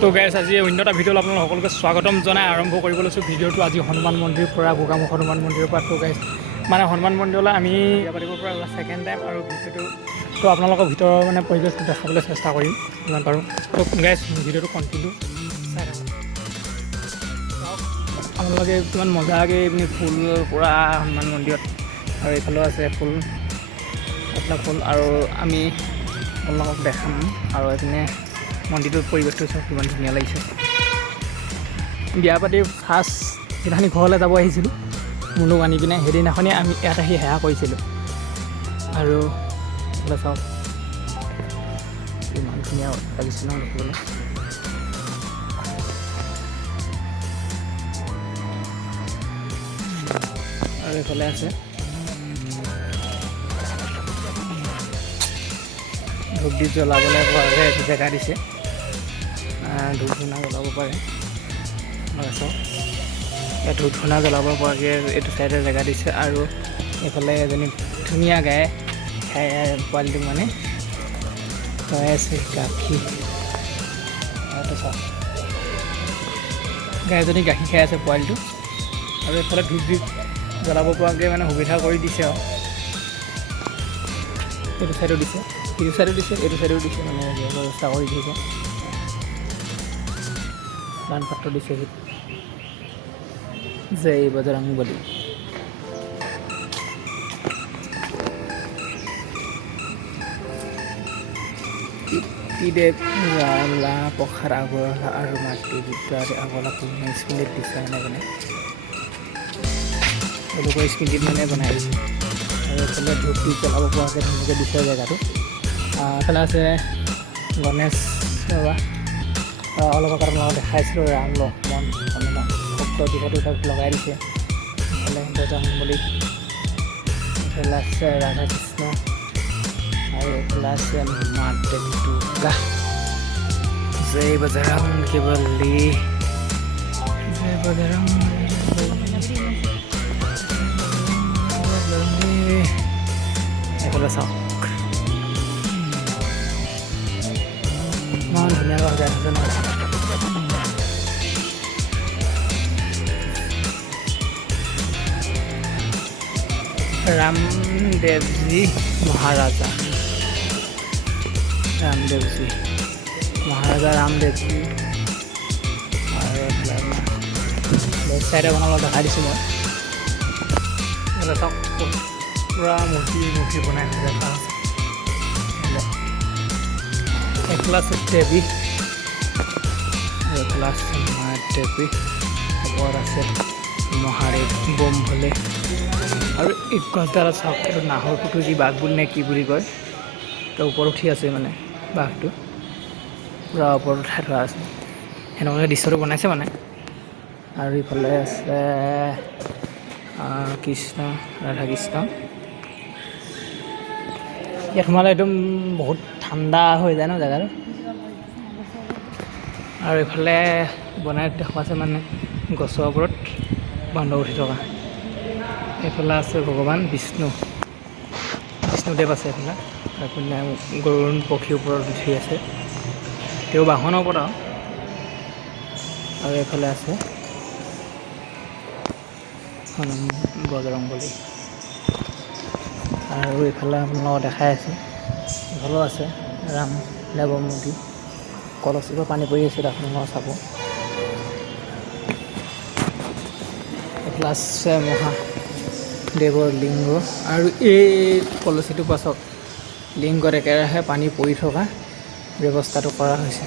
তো গাইছ আজি অন্য এটা ভিডিঅ'ত আপোনালোক সকলোকে স্বাগতম জনাই আৰম্ভ কৰিব লৈছোঁ ভিডিঅ'টো আজি হনুমান মন্দিৰৰ পৰা গোগামুখ হনুমান মন্দিৰৰ পৰা তো গাইছ মানে হনুমান মন্দিৰলৈ আমি বিয়া পাতিব পৰা ছেকেণ্ড টাইম আৰু ভিডিঅ'টো তো আপোনালোকৰ ভিতৰৰ মানে পৰিৱেশটো দেখাবলৈ চেষ্টা কৰিম যিমান পাৰোঁ। তো গাইছ ভিডিঅ'টো কণ্টিনিউ চাই থাকক। আপোনালোকে কিমান মজাকৈ এইপিনি ফুল পূৰা হনুমান মন্দিৰত আৰু এইফালেও আছে ফুল এইবিলাক ফুল আৰু আমি আপোনালোকক দেখাম আৰু এইপিনে মন্দিৰটোৰ পৰিৱেশটো চাওক কিমান ধুনীয়া লাগিছে। বিয়া পাতি ফাৰ্ষ্ট যিদিনাখনি ঘৰলৈ যাব আহিছিলোঁ মুনুক আনি পিনে সেইদিনাখনি আমি ইয়াত আহি সেৱা কৰিছিলোঁ আৰু এইফালে চাওক ইমান ধুনীয়া লাগিছে ন দেখিবলৈ। আৰু এইফালে আছে ধূপ দি জ্বলাবলৈ পৰাকৈ এইটো জেগা দিছে, ধূপ ধূনা জ্বলাব পাৰে। চাওক ইয়াত ধূপ ধূনা জ্বলাব পৰাকৈ এইটো চাইডে জেগা দিছে আৰু এইফালে এজনী ধুনীয়া গাই খাই পোৱালিটোক মানে খুৱাই আছে গাখীৰ। এইটো চাওক গাইজনী গাখীৰ খাই আছে পোৱালিটো আৰু এইফালে ধূপ দি জ্বলাব পৰাকৈ মানে সুবিধা কৰি দিছে আৰু এইটো চাইডো দিছে, এইটো চাইডো দিছে, এইটো চাইডো দিছে, মানে ব্যৱস্থা কৰি দিছে। দান পাত্ৰ দিছে জয় বজৰংবলী। দেৱ ৰালা পখাৰ আগৰলা আৰু মাতৃ বিদ্যাৰে আগলা পুৰণা স্মৃতিত দিছে মানে তেওঁলোকৰ স্মৃতিত মানে বনাই দিছে আৰু এইফালে ধূপ দি জ্বলাব পৰাকৈ ধুনীয়াকৈ দিছে জেগাটো। এইফালে আছে গণেশ বাবা, অলপ আগত আপোনালোকক দেখাইছিলোঁ ৰাম লক্ষ্মণ হনুমান ভক্ত যিহেতু তাক লগাই দিছে। এইফালে বজৰংবলী, এইফালে আছে ৰাধা কৃষ্ণ আৰু এইফালে আছে মা দেৱী দুৰ্গা। জয় বজৰংবলী, জয় বজৰংবলী। এইফালে চাওক ইমান ধুনীয়াকৈ সজাই থৈছে নহয়। ৰামদেৱজী মহাৰাজা, ৰামদেৱজী মহাৰাজা ৰামদেৱজী আৰু এইফালে লেফ্ট চাইডে আপোনালোকক দেখাই দিছোঁ মই। এইফালে চাওক পূৰা মূৰ্তি বনাই দেখা আছে। এইফালে আছে দেৱী আৰু এইফালে আছে মা দেৱী, ওপৰত আছে মহাদেৱ বম ভলে আৰু এই গছডালত চাওক এইটো নাহৰ ফুটু যি বাঘ বুলি নে কি বুলি কয়, তাৰ ওপৰত উঠি আছে মানে বাঘটো পূৰা ওপৰত উঠাই থোৱা আছে। সেনেকুৱাকৈ দৃশ্যটো বনাইছে মানে। আৰু ইফালে আছে কৃষ্ণ ৰাধা কৃষ্ণ। ইয়াত সোমালে একদম বহুত ঠাণ্ডা হৈ যায় ন জেগাটো। আৰু এইফালে বনাই দেখুৱাইছে মানে গছৰ ওপৰত বান্দৰ উঠি থকা। এইফালে আছে ভগৱান বিষ্ণুদেৱ আছে এইফালে, এইফালে গৰুড় পক্ষীৰ ওপৰত উঠি আছে, তেওঁ বাহনৰ ওপৰত আৰু এইফালে আছে বজৰংবলী। আৰু এইফালে আপোনালোকক দেখাই আছোঁ এইফালেও আছে ৰামদেৱৰ মূৰ্তি, কলচীৰ পৰা পানী পৰি আছে আপোনালোকক চাব। এইফালে আছে মহাদেৱৰ লিংগ আৰু এই কলচীটোৰ পাছত লিংগত একেৰাহে পানী পৰি থকা ব্যৱস্থাটো কৰা হৈছে।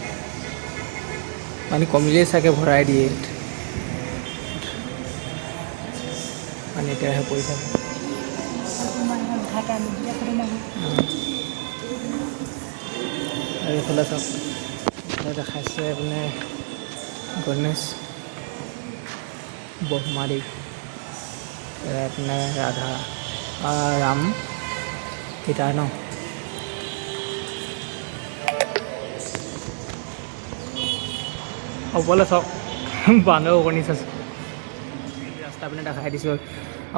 পানী কমিলেই চাগে ভৰাই দিয়ে, পানী একেৰাহে পৰি থাকে। আৰু এইফালে চাওক এইফালে দেখাইছে মানে গণেশ ব্ৰহ্মাদেৱ, আপোনাৰ ৰাধা ৰাম সীতা ন। ওপৰলৈ চাওক বান্দৰ কণী চাইছোঁ। ৰাস্তা পিনে দেখাই দিছোঁ আৰু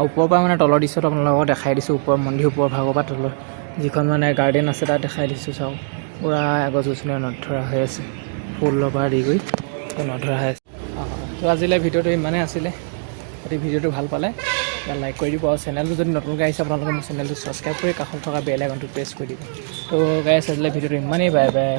ওপৰৰ পৰা মানে তলৰ দৃশ্যটো আপোনালোকক দেখাই দিছোঁ। ওপৰৰ মন্দিৰ ওপৰৰ ভাগৰ পৰা তলৰ যিখন মানে গাৰ্ডেন আছে তাত দেখাই দিছোঁ। চাওক পূৰা গছ গছনি নধৰা হৈ আছে পুলৰ পৰা আদি কৰি নধৰা হৈ আছে। তো আজিলৈ ভিডিঅ'টো ইমানেই আছিলে। যদি ভিডিঅ'টো ভাল পালে লাইক কৰি দিব, আৰু চেনেলটো যদি নতুনকৈ আহিছে আপোনালোকে মোৰ চেনেলটো ছাবস্ক্ৰাইব কৰি কাষত থকা বেল আইকনটো প্ৰেছ কৰি দিব। তো গাইছ আজিলৈ ভিডিঅ'টো ইমানেই, বাই বাই।